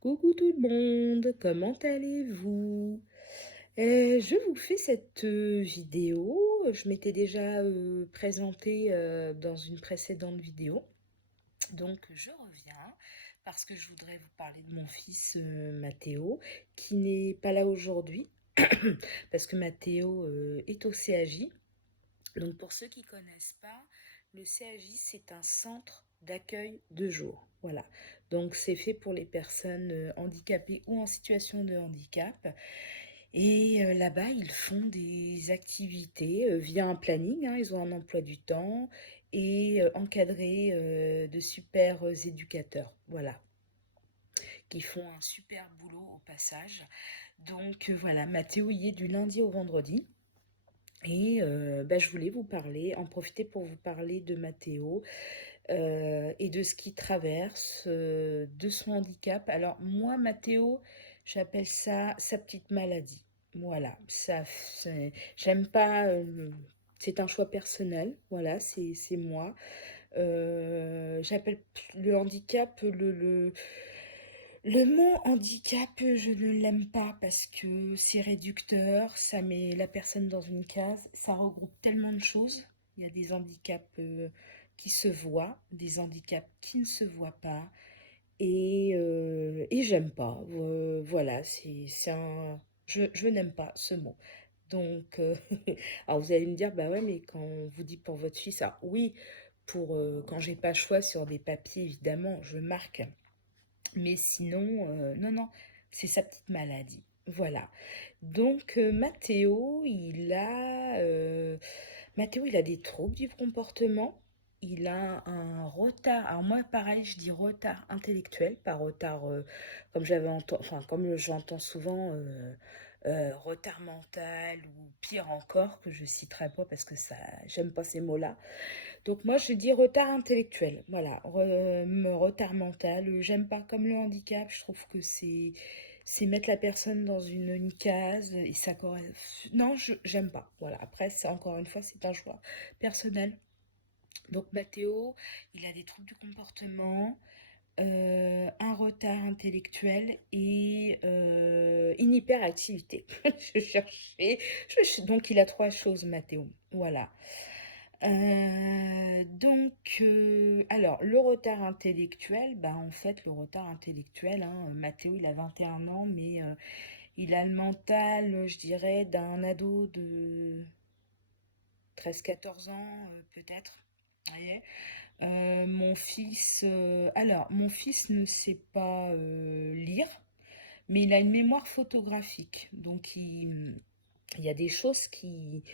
Coucou tout le monde, comment allez-vous? Je vous fais cette, vidéo. Je m'étais déjà, présentée, dans une précédente vidéo. Donc je reviens parce que je voudrais vous parler de mon fils, Mathéo, qui n'est pas là aujourd'hui parce que Mathéo, est au CAJ. Donc pour ceux qui connaissent pas, le CAJ, c'est un centre d'accueil de jour. Voilà. Donc c'est fait pour les personnes handicapées ou en situation de handicap. Et là-bas, ils font des activités via un planning, hein. Ils ont un emploi du temps et encadrés de super éducateurs. Voilà, qui font un super boulot au passage. Donc voilà, Mathéo y est du lundi au vendredi. Et bah, je voulais vous parler, en profiter pour vous parler de Mathéo et de ce qu'il traverse, de son handicap. Alors moi, Mathéo, j'appelle ça sa petite maladie. Voilà, j'aime pas. C'est un choix personnel. Voilà, c'est moi. J'appelle le handicap le mot handicap, je ne l'aime pas parce que c'est réducteur, ça met la personne dans une case, ça regroupe tellement de choses. Il y a des handicaps qui se voient, des handicaps qui ne se voient pas, et j'aime pas. Voilà, c'est un. Je n'aime pas ce mot. Donc, alors vous allez me dire, bah ouais, mais quand on vous dit pour votre fils, ah oui, pour quand j'ai pas le choix sur des papiers, évidemment, je marque. Mais sinon, non, non, c'est sa petite maladie. Voilà. Donc, Mathéo, il a des troubles du comportement. Il a un retard. Alors moi, pareil, je dis retard intellectuel, pas retard comme comme j'entends souvent, retard mental ou pire encore que je citerai pas parce que ça, j'aime pas ces mots-là. Donc moi, je dis retard intellectuel. Voilà, retard mental. J'aime pas comme le handicap. Je trouve que c'est mettre la personne dans une case et ça correspond. Non, j'aime pas. Voilà. Après, c'est encore une fois, c'est un choix personnel. Donc Mathéo, il a des troubles du comportement, un retard intellectuel et une hyperactivité. Je cherchais. Donc il a trois choses, Mathéo. Voilà. Alors, le retard intellectuel, bah, en fait, le retard intellectuel, hein, Mathéo, il a 21 ans, mais il a le mental, je dirais, d'un ado de 13-14 ans, peut-être. Vous voyez. Mon fils ne sait pas lire, mais il a une mémoire photographique. Donc, il y a des choses qui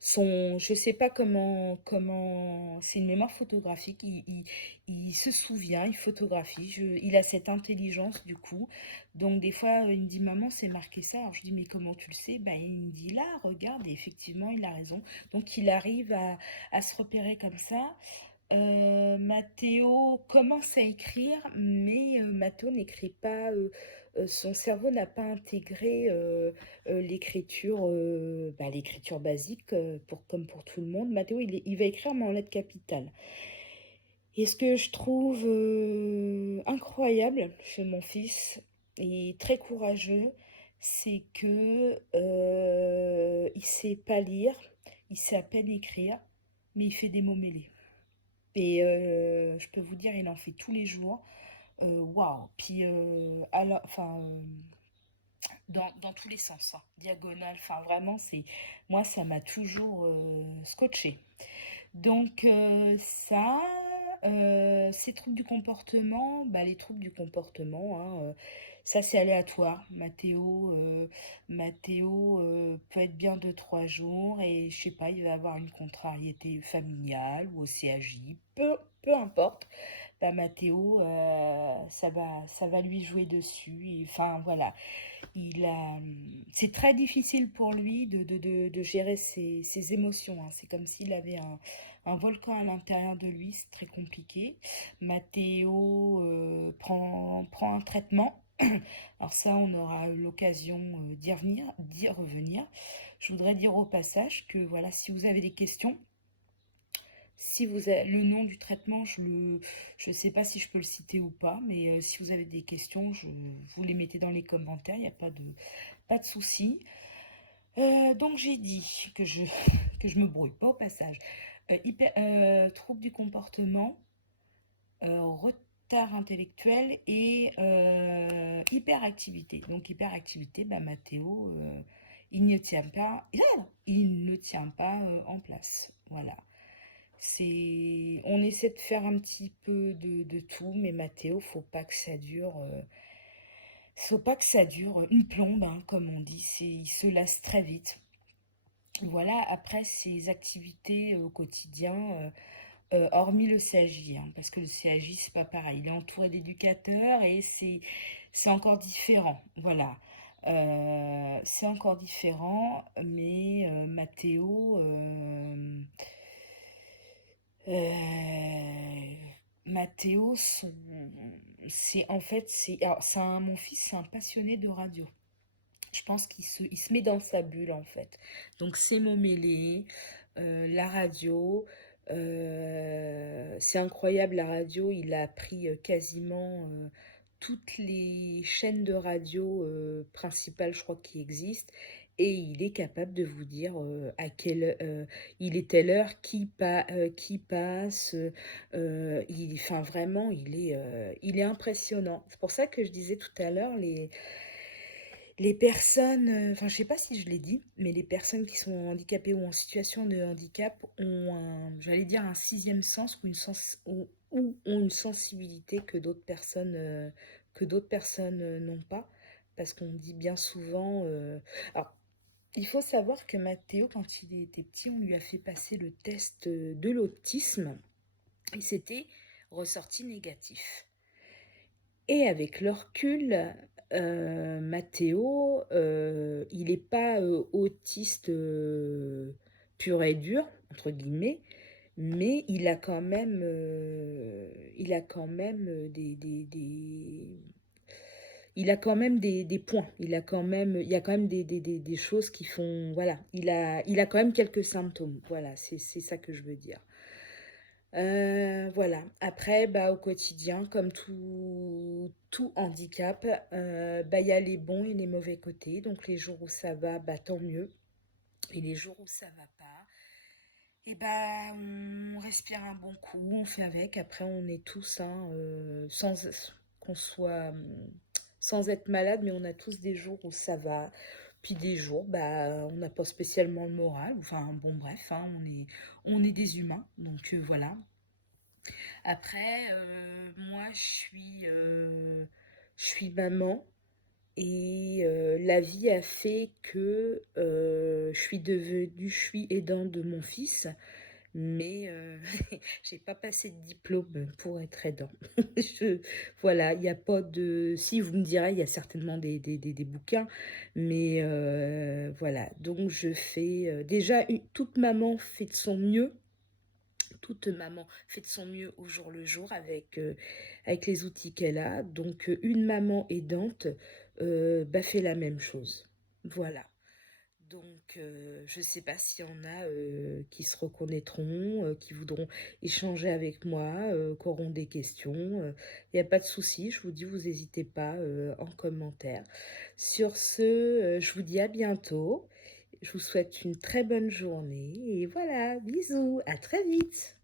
sont, je sais pas comment, c'est une mémoire photographique. Il se souvient, il photographie. Il a cette intelligence du coup. Donc des fois, il me dit maman, c'est marqué ça. Alors je dis mais comment tu le sais? Ben il me dit là, regarde. Et effectivement, il a raison. Donc il arrive à se repérer comme ça. Mathéo commence à écrire, mais Mathéo n'écrit pas. Son cerveau n'a pas intégré l'écriture basique comme pour tout le monde. Mathéo, il va écrire mais en lettres capitales. Et ce que je trouve incroyable chez mon fils et très courageux, c'est que il sait pas lire, il sait à peine écrire, mais il fait des mots mêlés. Et je peux vous dire, il en fait tous les jours. Waouh! Puis, dans tous les sens, hein, diagonale, enfin vraiment, moi, ça m'a toujours scotché. Donc, ces troubles du comportement, bah, les troubles du comportement, hein, ça c'est aléatoire. Mathéo peut être bien 2, 3 jours et je sais pas, il va avoir une contrariété familiale ou au CAJ, peu importe. Bah, Mathéo, ça va lui jouer dessus. Enfin voilà, c'est très difficile pour lui de gérer ses émotions, hein. C'est comme s'il avait un volcan à l'intérieur de lui, c'est très compliqué. Mathéo prend un traitement. Alors ça, on aura l'occasion d'y revenir. Je voudrais dire au passage que voilà, si vous avez des questions, Si vous avez le nom du traitement, je sais pas si je peux le citer ou pas, mais si vous avez des questions, vous les mettez dans les commentaires, il n'y a pas de souci. Donc j'ai dit que que je me brouille pas au passage. Trouble du comportement, retard intellectuel et hyperactivité. Donc hyperactivité, bah, Mathéo, il ne tient pas en place. Voilà. On essaie de faire un petit peu de tout, mais Mathéo, faut pas que ça dure une plombe, hein, comme on dit. Il se lasse très vite. Voilà, après ses activités au quotidien, hormis le CAJ, hein, parce que le CAJ, c'est pas pareil. Il est entouré d'éducateurs et c'est encore différent. Voilà. C'est encore différent, mais Mathéo, euh, Mathéo, c'est en fait, mon fils, c'est un passionné de radio. Je pense il se met dans sa bulle en fait. Donc ces mots mêlés, la radio, c'est incroyable la radio, il a appris quasiment toutes les chaînes de radio principales, je crois, qui existent. Et il est capable de vous dire à quelle il est telle heure, qui passe. Enfin, vraiment, il est impressionnant. C'est pour ça que je disais tout à l'heure, les personnes, enfin je sais pas si je l'ai dit, mais les personnes qui sont handicapées ou en situation de handicap ont j'allais dire un sixième sens ou ont une sensibilité que d'autres personnes n'ont pas. Parce qu'on dit bien souvent... Alors, il faut savoir que Mathéo, quand il était petit, on lui a fait passer le test de l'autisme et c'était ressorti négatif. Et avec le recul, Mathéo, il n'est pas autiste pur et dur, entre guillemets, mais il a quand même il a quand même des points. Il y a quand même des choses qui font, voilà, il a quand même quelques symptômes. Voilà, c'est ça que je veux dire. Voilà. Après, bah, au quotidien, comme tout handicap, bah, il y a les bons et les mauvais côtés. Donc les jours où ça va, bah, tant mieux. Et les jours où ça va pas, et bah, on respire un bon coup, on fait avec. Après, on est tous, hein, sans qu'on soit, sans être malade, mais on a tous des jours où ça va. Puis des jours, bah, on n'a pas spécialement le moral. Enfin, bon, bref, hein, on est des humains. Donc voilà. Après, moi, je suis maman et la vie a fait que je suis aidante de mon fils, mais j'ai pas passé de diplôme pour être aidant. Je, voilà, il n'y a pas de... Si, vous me direz, il y a certainement des bouquins, mais voilà. Donc, déjà, toute maman fait de son mieux. Toute maman fait de son mieux au jour le jour avec les outils qu'elle a. Donc, une maman aidante bah, fait la même chose. Voilà. Donc, je ne sais pas s'il y en a qui se reconnaîtront, qui voudront échanger avec moi, qui auront des questions. Il n'y a pas de souci, je vous dis, vous n'hésitez pas en commentaire. Sur ce, je vous dis à bientôt. Je vous souhaite une très bonne journée et voilà, bisous, à très vite.